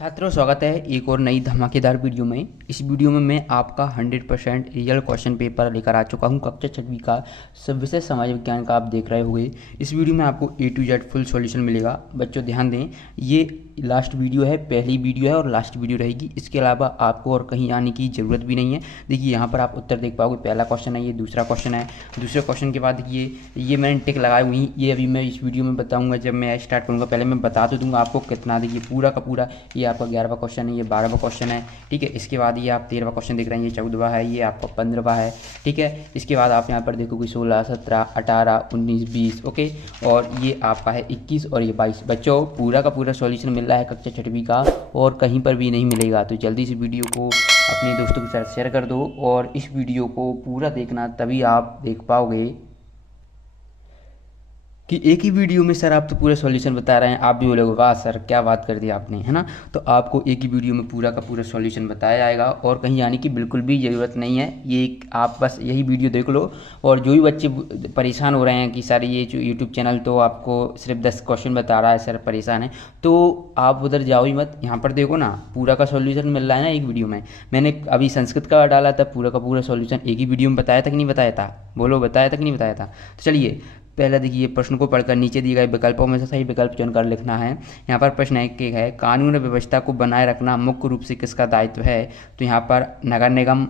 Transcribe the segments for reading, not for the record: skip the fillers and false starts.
छात्रों, स्वागत है एक और नई धमाकेदार वीडियो में। इस वीडियो में मैं आपका 100% रियल क्वेश्चन पेपर लेकर आ चुका हूं। कक्षा 6वीं का सब विषय समाज विज्ञान का आप देख रहे होंगे। इस वीडियो में आपको A to Z full solution मिलेगा। बच्चों ध्यान दें, ये लास्ट वीडियो है, पहली वीडियो है और लास्ट वीडियो रहेगी। इसके अलावा आपको और कहीं आने की ज़रूरत भी नहीं है। देखिए यहाँ पर आप उत्तर देख पाओगे। पहला क्वेश्चन है, ये दूसरा क्वेश्चन है। दूसरे क्वेश्चन के बाद ये मैंने टिक लगाई हुई, ये अभी मैं इस वीडियो में बताऊँगा। जब मैं स्टार्ट करूँगा पहले मैं बता तो दूँगा आपको कितना। देखिए पूरा का पूरा ये आपका 11वां क्वेश्चन है, ये 12वां क्वेश्चन है, ठीक है। इसके बाद ये आप 13वां क्वेश्चन देख रहे हैं, ये 14वां है, ये आपका 15वां है, ठीक है। इसके बाद आप यहाँ पर देखोगे 16, 17, 18, 19, 20, ओके। और ये आपका है 21 और ये 22। बच्चों पूरा का पूरा सॉल्यूशन मिल रहा है कक्षा 6वीं का और कहीं पर भी नहीं मिलेगा। तो जल्दी से वीडियो को अपने दोस्तों के साथ शेयर कर दो और इस वीडियो को पूरा देखना, तभी आप देख पाओगे कि एक ही वीडियो में सर आप तो पूरा सॉल्यूशन बता रहे हैं। आप भी बोलोगे वाह सर क्या बात कर दी आपने, है ना। तो आपको एक ही वीडियो में पूरा का पूरा सॉल्यूशन बताया जाएगा और कहीं आने की बिल्कुल भी ज़रूरत नहीं है। आप बस यही वीडियो देख लो। और जो भी बच्चे परेशान हो रहे हैं कि सर ये जो यूट्यूब चैनल तो आपको सिर्फ 10 क्वेश्चन बता रहा है, सर परेशान है, तो आप उधर जाओ ही मत। यहाँ पर देखो ना, पूरा का सॉल्यूशन मिल रहा है ना एक वीडियो में। मैंने अभी संस्कृत का डाला था, पूरा का पूरा सॉल्यूशन एक ही वीडियो में बताया था कि नहीं बताया था? बोलो, बताया था कि नहीं बताया था? तो चलिए पहला देखिए, प्रश्न को पढ़कर नीचे दिए गए विकल्पों में से सही विकल्प चुनकर लिखना है। यहाँ पर प्रश्न एक है, कानून व्यवस्था को बनाए रखना मुख्य रूप से किसका दायित्व है? तो यहाँ पर नगर निगम,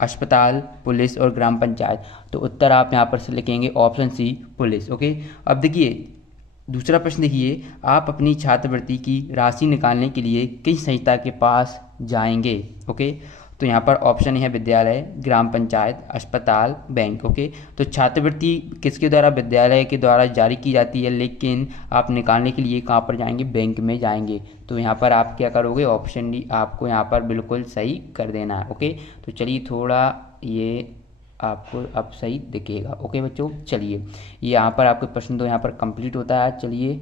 अस्पताल, पुलिस और ग्राम पंचायत। तो उत्तर आप यहाँ पर से लिखेंगे ऑप्शन सी, पुलिस, ओके। अब देखिए दूसरा प्रश्न देखिए, आप अपनी छात्रवृत्ति की राशि निकालने के लिए किस संस्था के पास जाएंगे? ओके। तो यहाँ पर ऑप्शन है विद्यालय, ग्राम पंचायत, अस्पताल, बैंक, ओके। तो छात्रवृत्ति किसके द्वारा? विद्यालय के द्वारा जारी की जाती है, लेकिन आप निकालने के लिए कहाँ पर जाएंगे? बैंक में जाएंगे। तो यहाँ पर आप क्या करोगे? ऑप्शन डी आपको यहाँ पर बिल्कुल सही कर देना है, ओके। तो चलिए थोड़ा ये आपको अब सही दिखेगा, ओके बच्चों। चलिए ये यहाँ पर आपके प्रश्न तो यहाँ पर कंप्लीट होता है। चलिए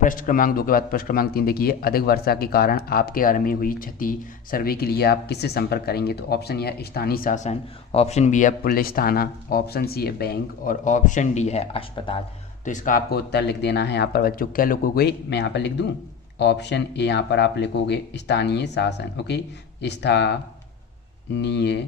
प्रश्न क्रमांक 2 के बाद प्रश्न क्रमांक 3 देखिए, अधिक वर्षा के कारण आपके घर में हुई क्षति सर्वे के लिए आप किससे संपर्क करेंगे? तो ऑप्शन ए है स्थानीय शासन, ऑप्शन बी है पुलिस थाना, ऑप्शन सी है बैंक और ऑप्शन डी है अस्पताल। तो इसका आपको उत्तर लिख देना है। यहाँ पर बच्चों क्या लिखोगे? मैं यहाँ पर लिख दूँ ऑप्शन ए, यहाँ पर आप लिखोगे स्थानीय शासन, ओके। स्थानीय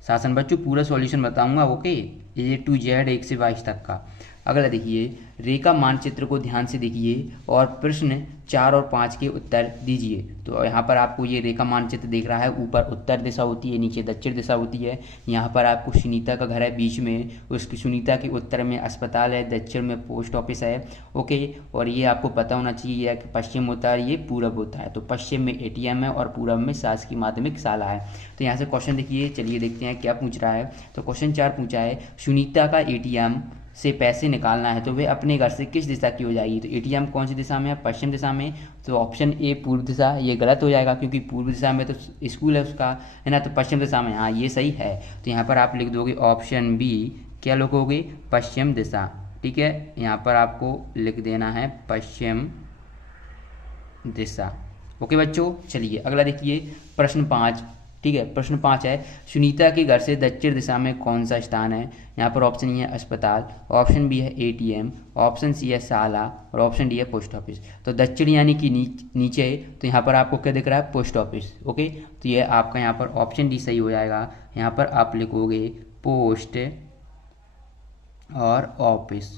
शासन। बच्चों पूरा सॉल्यूशन बताऊंगा, ओके, A to Z 1 से 22 तक का। अगला देखिए, रेखा मानचित्र को ध्यान से देखिए और प्रश्न 4 और 5 के उत्तर दीजिए। तो यहाँ पर आपको ये रेखा मानचित्र देख रहा है, ऊपर उत्तर दिशा होती है, नीचे दक्षिण दिशा होती है। यहाँ पर आपको सुनीता का घर है बीच में, उसकी सुनीता के उत्तर में अस्पताल है, दक्षिण में पोस्ट ऑफिस है, ओके। और ये आपको पता होना चाहिए कि पश्चिम होता है, ये पूरब होता है। तो पश्चिम में ATM है और पूरब में शासकीय माध्यमिक शाला है। तो यहाँ से क्वेश्चन देखिए, चलिए देखते हैं क्या पूछ रहा है। तो क्वेश्चन 4 पूछा है, सुनीता का ATM से पैसे निकालना है तो वे अपने घर से किस दिशा की हो जाएगी? तो ATM कौन सी दिशा में है? पश्चिम दिशा में। तो ऑप्शन ए पूर्व दिशा, ये गलत हो जाएगा क्योंकि पूर्व दिशा में तो स्कूल है उसका, है ना। तो पश्चिम दिशा में, हाँ ये सही है। तो यहाँ पर आप लिख दोगे ऑप्शन बी, क्या लिखोगे? पश्चिम दिशा, ठीक है। यहाँ पर आपको लिख देना है पश्चिम दिशा, ओके बच्चों। चलिए अगला देखिए प्रश्न 5, ठीक है। प्रश्न 5 है, सुनीता के घर से दक्षिण दिशा में कौन सा स्थान है? यहाँ पर ऑप्शन ए है अस्पताल, ऑप्शन बी है ATM, ऑप्शन सी है शाला और ऑप्शन डी है पोस्ट ऑफिस। तो दक्षिण यानी कि नीचे, तो यहाँ पर आपको क्या दिख रहा है? Post office, okay. तो ये आपका यहाँ पर ऑप्शन डी सही हो जाएगा। यहाँ पर आप लिखोगे पोस्ट और ऑफिस,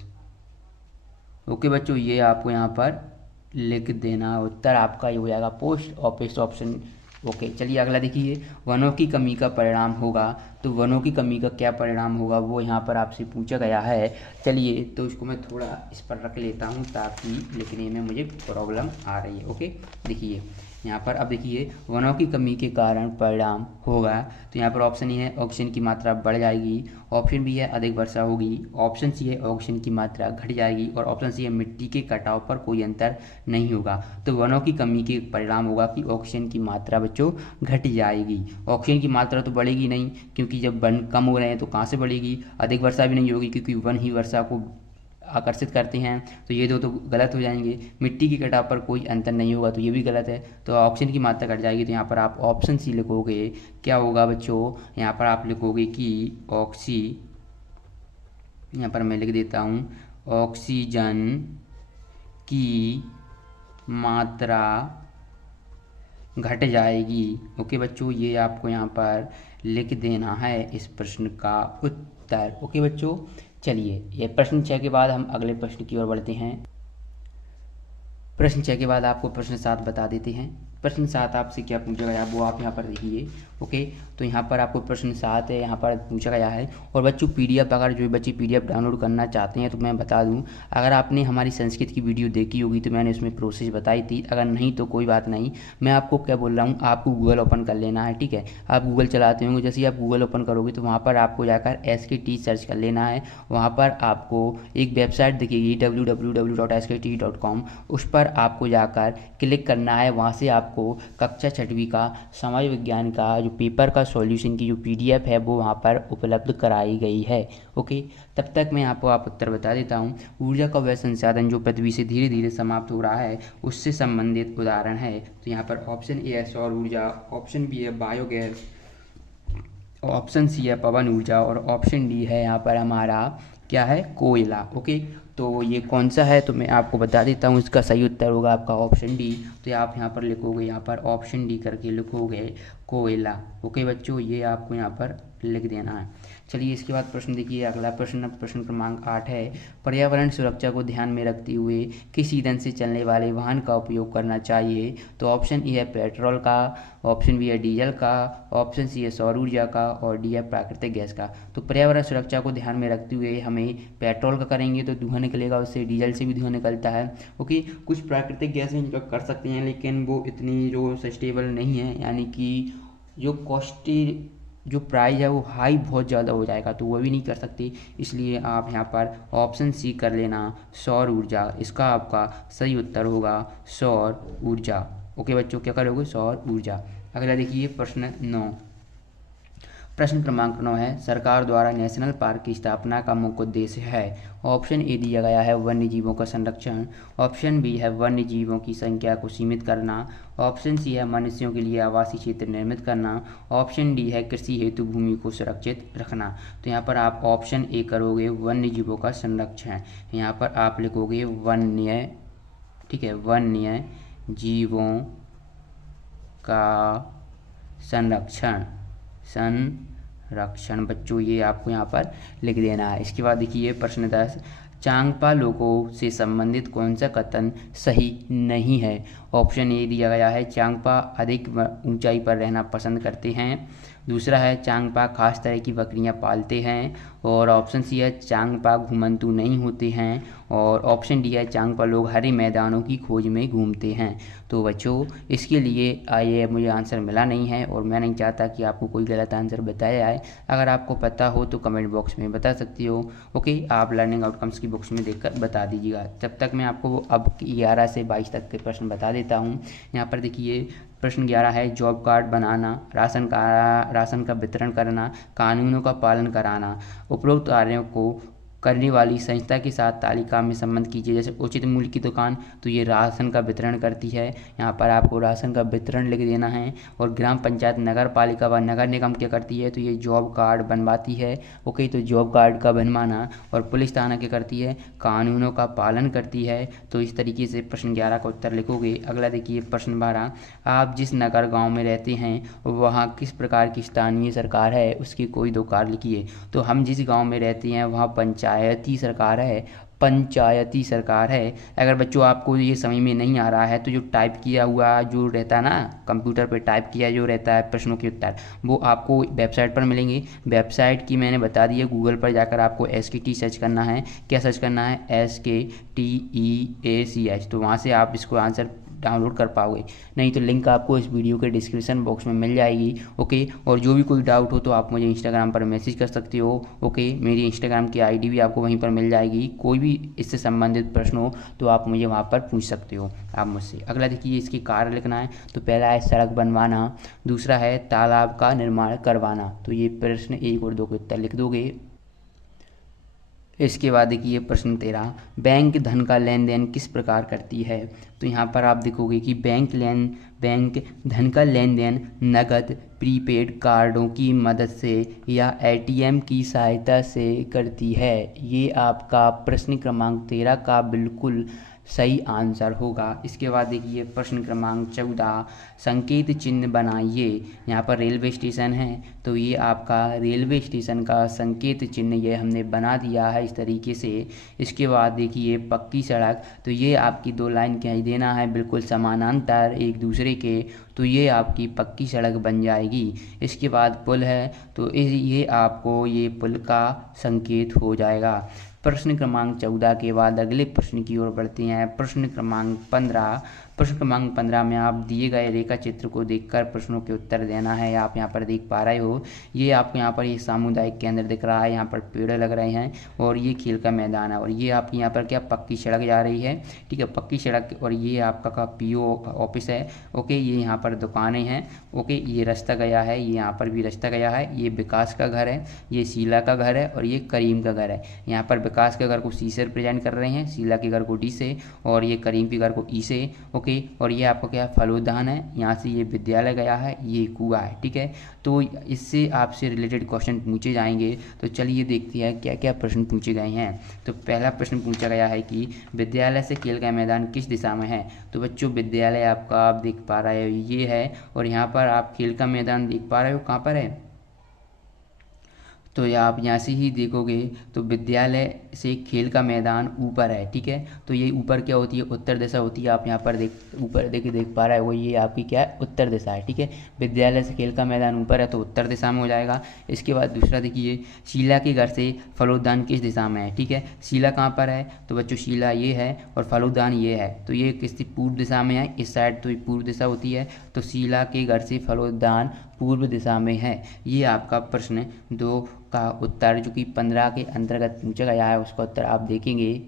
ओके बच्चों। ये आपको यहाँ पर लिख देना, उत्तर आपका ये हो जाएगा पोस्ट ऑफिस, ऑप्शन, ओके। चलिए अगला देखिए, वनों की कमी का परिणाम होगा। तो वनों की कमी का क्या परिणाम होगा वो यहाँ पर आपसे पूछा गया है। चलिए तो इसको मैं थोड़ा इस पर रख लेता हूँ ताकि लिखने में मुझे प्रॉब्लम आ रही है, ओके। देखिए यहाँ पर अब देखिए, वनों की कमी के कारण परिणाम होगा। तो यहाँ पर ऑप्शन ए है ऑक्सीजन की मात्रा बढ़ जाएगी, ऑप्शन बी है अधिक वर्षा होगी, ऑप्शन सी है ऑक्सीजन की मात्रा घट जाएगी और ऑप्शन सी है मिट्टी के कटाव पर कोई अंतर नहीं होगा। तो वनों की कमी के परिणाम होगा कि ऑक्सीजन की मात्रा बच्चों घट जाएगी। ऑक्सीजन की मात्रा तो बढ़ेगी नहीं, क्योंकि जब वन कम हो रहे हैं तो कहाँ से बढ़ेगी? अधिक वर्षा भी नहीं होगी क्योंकि वन ही वर्षा को आकर्षित करते हैं। तो ये दो तो गलत हो जाएंगे। मिट्टी की कटाव पर कोई अंतर नहीं होगा, तो ये भी गलत है। तो ऑक्सीजन की मात्रा घट जाएगी। तो यहाँ पर आप ऑप्शन सी लिखोगे, क्या होगा बच्चों? यहाँ पर आप लिखोगे कि यहाँ पर मैं लिख देता हूँ ऑक्सीजन की मात्रा घट जाएगी। ओके बच्चों, ये आपको यहाँ पर लिख देना है इस प्रश्न का उत्तर। ओके बच्चों, चलिए ये प्रश्न 6 के बाद हम अगले प्रश्न की ओर बढ़ते हैं। प्रश्न 6 के बाद आपको प्रश्न 7 बता देते हैं। प्रश्न 7 आपसे क्या पूछा गया वो आप यहाँ पर देखिए। ओके, तो यहाँ पर आपको प्रश्न 7 है, यहाँ पर पूछा गया है। और बच्चों पीडीएफ, अगर जो बच्चे पीडीएफ डाउनलोड करना चाहते हैं तो मैं बता दूँ, अगर आपने हमारी संस्कृत की वीडियो देखी होगी तो मैंने उसमें प्रोसेस बताई थी, अगर नहीं तो कोई बात नहीं। मैं आपको क्या बोल रहा हूँ, आपको गूगल ओपन कर लेना है, ठीक है। आप गूगल चलाते होंगे, जैसे ही आप गूगल ओपन करोगे तो वहाँ पर आपको जाकर SKT सर्च कर लेना है। वहाँ पर आपको एक वेबसाइट दिखेगी www.skt.com, उस पर आपको जाकर क्लिक करना है। वहाँ से आपको कक्षा 6वीं का समाज विज्ञान का जो पेपर का सॉल्यूशन की जो PDF है वो वहाँ पर उपलब्ध कराई गई है। ओके, तब तक मैं आपको उत्तर बता देता हूँ। ऊर्जा का वह संसाधन जो पृथ्वी से धीरे धीरे समाप्त हो रहा है उससे संबंधित उदाहरण है। तो यहाँ पर ऑप्शन ए है सौर ऊर्जा, ऑप्शन बी है बायोगैस, ऑप्शन सी है पवन ऊर्जा और ऑप्शन डी है यहाँ पर हमारा क्या है, कोयला। ओके, तो ये कौन सा है तो मैं आपको बता देता हूँ। इसका सही उत्तर होगा आपका ऑप्शन डी। तो आप यहाँ पर लिखोगे, यहाँ पर ऑप्शन डी करके लिखोगे कोयला। ओके बच्चों, ये आपको यहाँ पर लिख देना है। चलिए इसके बाद प्रश्न देखिए, अगला प्रश्न, प्रश्न क्रमांक 8 है। पर्यावरण सुरक्षा को ध्यान में रखते हुए किस ईंधन से चलने वाले वाहन का उपयोग करना चाहिए। तो ऑप्शन ए है पेट्रोल का, ऑप्शन बी है डीजल का, ऑप्शन सी है सौर ऊर्जा का और डी है प्राकृतिक गैस का। तो पर्यावरण सुरक्षा को ध्यान में रखते हुए हमें पेट्रोल का करेंगे तो धुआं निकलेगा, उससे डीजल से भी धुआं निकलता है। ओके, कुछ प्राकृतिक गैस भी कर सकते हैं लेकिन वो इतनी जो सस्टेबल नहीं है, यानी कि जो कॉस्टली जो प्राइस है वो हाई बहुत ज़्यादा हो जाएगा, तो वो भी नहीं कर सकते। इसलिए आप यहाँ पर ऑप्शन सी कर लेना, सौर ऊर्जा। इसका आपका सही उत्तर होगा सौर ऊर्जा। ओके बच्चों, क्या करोगे, सौर ऊर्जा। अगला देखिए प्रश्न 9, प्रश्न क्रमांक 9 है। सरकार द्वारा नेशनल पार्क की स्थापना का मुख्य उद्देश्य है। ऑप्शन ए दिया गया है वन्य जीवों का संरक्षण, ऑप्शन बी है वन्य जीवों की संख्या को सीमित करना, ऑप्शन सी है मनुष्यों के लिए आवासीय क्षेत्र निर्मित करना, ऑप्शन डी है कृषि हेतु भूमि को सुरक्षित रखना। तो यहाँ पर आप ऑप्शन ए करोगे वन्य जीवों का संरक्षण। यहाँ पर आप लिखोगे वन्य, ठीक है, वन्य जीवों का संरक्षण, संरक्षण बच्चों, ये आपको यहाँ पर लिख देना है। इसके बाद देखिए प्रश्न 10, चांगपा लोगों से संबंधित कौन सा कथन सही नहीं है। ऑप्शन ए दिया गया है चांगपा अधिक ऊंचाई पर रहना पसंद करते हैं, दूसरा है चांगपा खास तरह की बकरियां पालते हैं, और ऑप्शन सी है चांगपा घुमंतु नहीं होते हैं, और ऑप्शन डी है चांगपा लोग हरे मैदानों की खोज में घूमते हैं। तो बच्चों इसके लिए ये मुझे आंसर मिला नहीं है और मैं नहीं चाहता कि आपको कोई गलत आंसर बताया जाए। अगर आपको पता हो तो कमेंट बॉक्स में बता सकती हो। ओके, आप लर्निंग आउटकम्स की बुक्स में देखकर बता दीजिएगा। तब तक मैं आपको अब 11 से 22 तक के प्रश्न बता देता हूँ। यहाँ पर देखिए प्रश्न 11 है, जॉब कार्ड बनाना, राशन का वितरण करना, कानूनों का पालन कराना, उपरोक्त कार्यों को करने वाली संस्था के साथ तालिका में संबंध कीजिए। जैसे उचित मूल्य की दुकान, तो ये राशन का वितरण करती है, यहाँ पर आपको राशन का वितरण लिख देना है। और ग्राम पंचायत, नगर पालिका व नगर निगम क्या करती है, तो ये जॉब कार्ड बनवाती है। ओके, तो जॉब कार्ड का बनवाना। और पुलिस थाना क्या करती है, कानूनों का पालन करती है। तो इस तरीके से प्रश्न 11 का उत्तर लिखोगे। अगला देखिए प्रश्न 12, आप जिस नगर गाँव में रहते हैं वहाँ किस प्रकार की स्थानीय सरकार है, उसके कोई दो कार्य लिखिए। तो हम जिस गाँव में रहते हैं वहाँ पंचायती सरकार है, पंचायती सरकार है। अगर बच्चों आपको ये समझ में नहीं आ रहा है तो जो टाइप किया हुआ जो रहता है ना, कंप्यूटर पे टाइप किया जो रहता है प्रश्नों के उत्तर, वो आपको वेबसाइट पर मिलेंगे। वेबसाइट की मैंने बता दी है, गूगल पर जाकर आपको SKT सर्च करना है। क्या सर्च करना है, SKTEACH। तो वहाँ से आप इसको आंसर डाउनलोड कर पाओगे, नहीं तो लिंक आपको इस वीडियो के डिस्क्रिप्शन बॉक्स में मिल जाएगी। ओके, और जो भी कोई डाउट हो तो आप मुझे इंस्टाग्राम पर मैसेज कर सकते हो। ओके, मेरी इंस्टाग्राम की ID भी आपको वहीं पर मिल जाएगी। कोई भी इससे संबंधित प्रश्न हो तो आप मुझे वहाँ पर पूछ सकते हो आप मुझसे। अगला देखिए इसके कार्य लिखना है। तो पहला है सड़क बनवाना, दूसरा है तालाब का निर्माण करवाना। तो ये प्रश्न 1 और 2 के उत्तर लिख दोगे। इसके बाद देखिए प्रश्न 13, बैंक धन का लेन देन किस प्रकार करती है। तो यहाँ पर आप देखोगे कि बैंक धन का लेन देन नकद, प्रीपेड कार्डों की मदद से या ATM की सहायता से करती है। ये आपका प्रश्न क्रमांक 13 का बिल्कुल सही आंसर होगा। इसके बाद देखिए प्रश्न क्रमांक 14, संकेत चिन्ह बनाइए। यहाँ पर रेलवे स्टेशन है तो ये आपका रेलवे स्टेशन का संकेत चिन्ह ये हमने बना दिया है इस तरीके से। इसके बाद देखिए पक्की सड़क, तो ये आपकी दो लाइन कह देना है बिल्कुल समानांतर एक दूसरे के, तो ये आपकी पक्की सड़क बन जाएगी। इसके बाद पुल है तो ये आपको ये पुल का संकेत हो जाएगा। प्रश्न क्रमांक 14 के बाद अगले प्रश्न की ओर बढ़ते हैं। प्रश्न क्रमांक 15, प्रश्न क्रमांक 15 में आप दिए गए रेखा चित्र को देखकर प्रश्नों के उत्तर देना है। आप यहाँ पर देख पा रहे हो, ये आपको यहाँ पर ये सामुदायिक केंद्र दिख रहा है, यहाँ पर पेड़ लग रहे हैं और ये खेल का मैदान है और ये आपकी यहाँ पर क्या पक्की सड़क जा रही है, ठीक है, पक्की सड़क। और ये आपका पीओ ऑफिस है, ओके, ये यहाँ पर दुकानें हैं, ओके, ये रास्ता गया है, ये यहाँ पर भी रास्ता गया है, ये विकास का घर है, ये शीला का घर है और ये करीम का घर है। यहाँ पर विकास के घर को सी से रिप्रेजेंट कर रहे हैं, शीला के घर को डी से और ये करीम के घर को ई से, ओके। और ये आपका क्या फलोदान है, यहाँ से ये विद्यालय गया है, ये कुआं है, ठीक है। तो इससे आपसे रिलेटेड क्वेश्चन पूछे जाएंगे। तो चलिए देखते हैं क्या क्या प्रश्न पूछे गए हैं। तो पहला प्रश्न पूछा गया है कि विद्यालय से खेल का मैदान किस दिशा में है। तो बच्चों विद्यालय आपका आप देख पा रहे हो ये है और यहाँ पर आप खेल का मैदान देख पा रहे हो कहाँ पर है। तो आप यहाँ से ही देखोगे तो विद्यालय से खेल का मैदान ऊपर है, ठीक है। तो ये ऊपर क्या होती है, उत्तर दिशा होती है। आप यहाँ पर ऊपर देख पा रहे हो, ये आपकी क्या है, उत्तर दिशा है, ठीक है। विद्यालय से खेल का मैदान ऊपर है तो उत्तर दिशा में हो जाएगा। इसके बाद दूसरा देखिए, शीला के घर से फलोदान किस दिशा में है, ठीक है। शीला कहाँ पर है, तो बच्चों शीला ये है और फलोदान ये है, तो ये किस पूर्व दिशा में है, इस साइड तो ये पूर्व दिशा होती है, तो शीला के घर से फलोदान पूर्व दिशा में है। ये आपका प्रश्न 2 का उत्तर जो कि 15 के अंतर्गत पूछा गया है उसका उत्तर आप देखेंगे।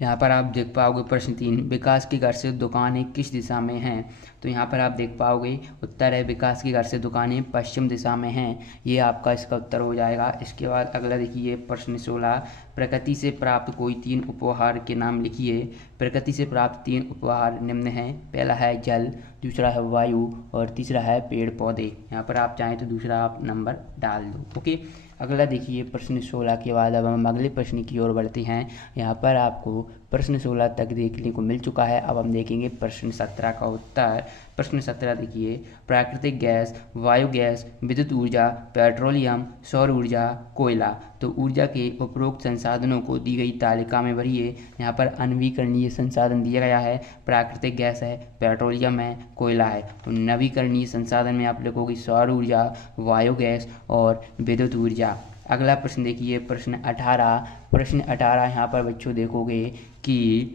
यहाँ पर आप देख पाओगे प्रश्न 3, विकास के घर से दुकानें किस दिशा में हैं। तो यहाँ पर आप देख पाओगे उत्तर है विकास के घर से दुकानें पश्चिम दिशा में हैं, ये आपका इसका उत्तर हो जाएगा। इसके बाद अगला देखिए प्रश्न 16, प्रकृति से प्राप्त कोई 3 उपहार के नाम लिखिए। प्रकृति से प्राप्त 3 उपहार निम्न हैं, पहला है जल, दूसरा है वायु और तीसरा है पेड़ पौधे। यहाँ पर आप चाहें तो दूसरा आप नंबर डाल दो, ओके। अगला देखिए प्रश्न 16 के बाद अब हम अगले प्रश्न की ओर बढ़ते हैं। यहाँ पर आपको प्रश्न 16 तक देखने को मिल चुका है। अब हम देखेंगे प्रश्न 17 का उत्तर। प्रश्न 17 देखिए, प्राकृतिक गैस, वायु गैस, विद्युत ऊर्जा, पेट्रोलियम, सौर ऊर्जा, कोयला। तो ऊर्जा के उपरोक्त संसाधनों को दी गई तालिका में भरिए। यहाँ पर नवीकरणीय संसाधन दिया गया है, प्राकृतिक गैस है, पेट्रोलियम है, कोयला है। तो नवीकरणीय संसाधन में आप लिखोगे सौर ऊर्जा, वायु गैस और विद्युत ऊर्जा। अगला प्रश्न देखिए प्रश्न 18। प्रश्न 18 यहाँ पर बच्चों देखोगे कि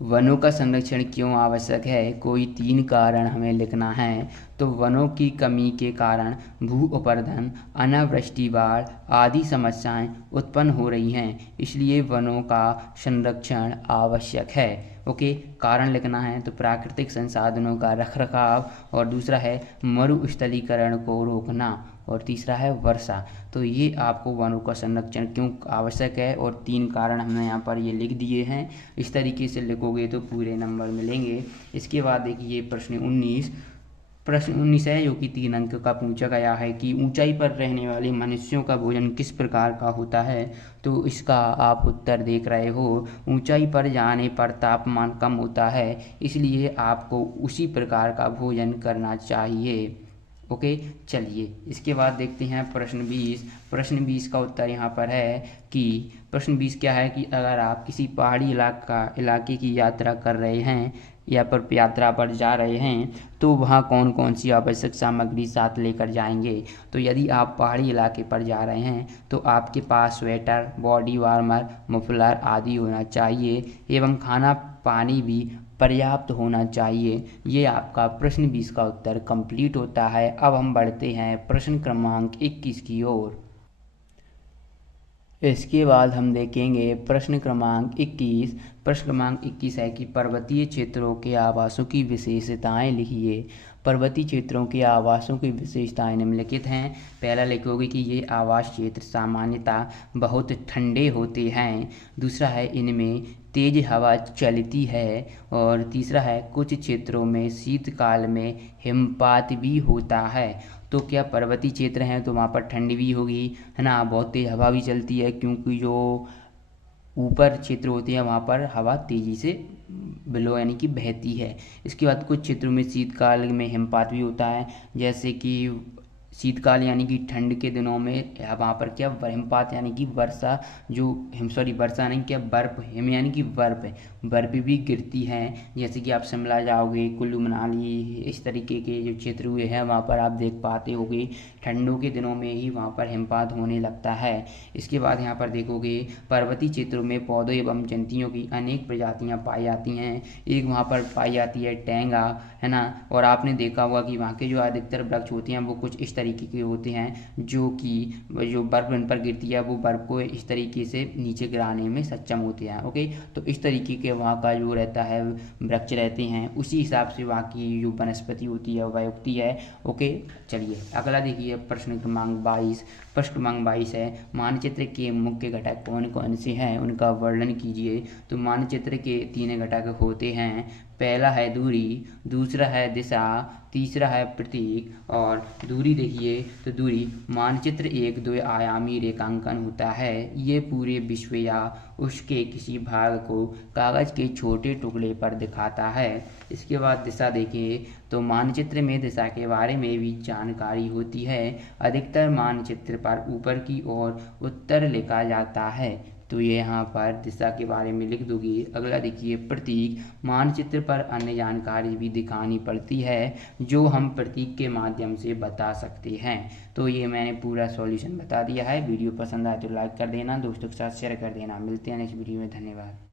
वनों का संरक्षण क्यों आवश्यक है, कोई 3 कारण हमें लिखना है। तो वनों की कमी के कारण भू अपरदन, अनावृष्टि, बाढ़ आदि समस्याएं उत्पन्न हो रही हैं, इसलिए वनों का संरक्षण आवश्यक है, ओके। कारण लिखना है तो प्राकृतिक संसाधनों का रखरखाव और दूसरा है मरुस्थलीकरण को रोकना और तीसरा है वर्षा। तो ये आपको वनों का संरक्षण क्यों आवश्यक है और 3 कारण हमने यहाँ पर ये लिख दिए हैं। इस तरीके से लिखोगे तो पूरे नंबर मिलेंगे। इसके बाद देखिए प्रश्न 19। प्रश्न 19 है जो कि 3 अंक का पूछा गया है कि ऊंचाई पर रहने वाले मनुष्यों का भोजन किस प्रकार का होता है। तो इसका आप उत्तर देख रहे हो, ऊंचाई पर जाने पर तापमान कम होता है, इसलिए आपको उसी प्रकार का भोजन करना चाहिए, ओके। चलिए इसके बाद देखते हैं प्रश्न 20। प्रश्न 20 का उत्तर यहाँ पर है कि प्रश्न 20 क्या है कि अगर आप किसी पहाड़ी इलाके की यात्रा कर रहे हैं या पर यात्रा पर जा रहे हैं तो वहाँ कौन कौन सी आवश्यक सामग्री साथ लेकर जाएंगे। तो यदि आप पहाड़ी इलाके पर जा रहे हैं तो आपके पास स्वेटर, बॉडी वार्मर, मफलर आदि होना चाहिए एवं खाना पानी भी पर्याप्त होना चाहिए। ये आपका प्रश्न 20 का उत्तर कंप्लीट होता है। अब हम बढ़ते हैं प्रश्न क्रमांक 21 की ओर। इसके बाद हम देखेंगे प्रश्न क्रमांक 21। प्रश्न क्रमांक 21 है कि पर्वतीय क्षेत्रों के आवासों की विशेषताएं लिखिए। पर्वतीय क्षेत्रों के आवासों की विशेषताएं निम्नलिखित हैं। पहला लिखोगे कि ये आवास क्षेत्र सामान्यतः बहुत ठंडे होते हैं। दूसरा है इनमें तेज हवा चलती है और तीसरा है कुछ क्षेत्रों में शीतकाल में हिमपात भी होता है। तो क्या पर्वतीय क्षेत्र हैं तो वहाँ पर ठंड भी होगी, है ना, बहुत तेज हवा भी चलती है क्योंकि जो ऊपर क्षेत्र होते हैं वहाँ पर हवा तेज़ी से बिलो यानी कि बहती है। इसके बाद कुछ क्षेत्रों में शीतकाल में हिमपात भी होता है, जैसे कि शीतकाल यानी कि ठंड के दिनों में वहाँ पर क्या हिमपात यानी कि वर्षा जो वर्षा नहीं, क्या बर्फ, हिम यानी कि बर्फ भी गिरती है। जैसे कि आप शिमला जाओगे, कुल्लू मनाली, इस तरीके के जो क्षेत्र हुए हैं वहाँ पर आप देख पाते होगे ठंडों के दिनों में ही वहाँ पर हिमपात होने लगता है। इसके बाद यहाँ पर देखोगे पर्वतीय क्षेत्रों में पौधों एवं जंतुओं की अनेक प्रजातियाँ पाई जाती हैं। एक वहाँ पर पाई जाती है टेंगा, है ना। और आपने देखा होगा कि वहाँ के जो अधिकतर वृक्ष होते हैं वो कुछ इस तरीके के होते हैं जो बर्फ़ उन पर गिरती है वो बर्फ़ को इस तरीके से नीचे गिराने में सक्षम होते हैं। ओके, तो इस तरीके के वहाँ का जो रहता है वृक्ष रहते हैं, उसी हिसाब से वहाँ की जो वनस्पति होती है वह उगती है। ओके, चलिए अगला देखिए प्रश्न क्रमांक 22 है, मानचित्र के मुख्य घटक कौन कौन से हैं, उनका वर्णन कीजिए। तो मानचित्र के 3 घटक होते हैं, पहला है दूरी, दूसरा है दिशा, तीसरा है प्रतीक। और दूरी देखिए तो दूरी मानचित्र एक 2 आयामी रेखांकन होता है, ये पूरे विश्व या उसके किसी भाग को कागज़ के छोटे टुकड़े पर दिखाता है। इसके बाद दिशा देखिए तो मानचित्र में दिशा के बारे में भी जानकारी होती है, अधिकतर मानचित्र पर ऊपर की ओर उत्तर लिखा जाता है, तो ये यहाँ पर दिशा के बारे में लिख दोगे। अगला देखिए प्रतीक, मानचित्र पर अन्य जानकारी भी दिखानी पड़ती है जो हम प्रतीक के माध्यम से बता सकते हैं। तो ये मैंने पूरा सॉल्यूशन बता दिया है। वीडियो पसंद आए तो लाइक कर देना, दोस्तों के साथ शेयर कर देना। मिलते हैं नेक्स्ट वीडियो में, धन्यवाद।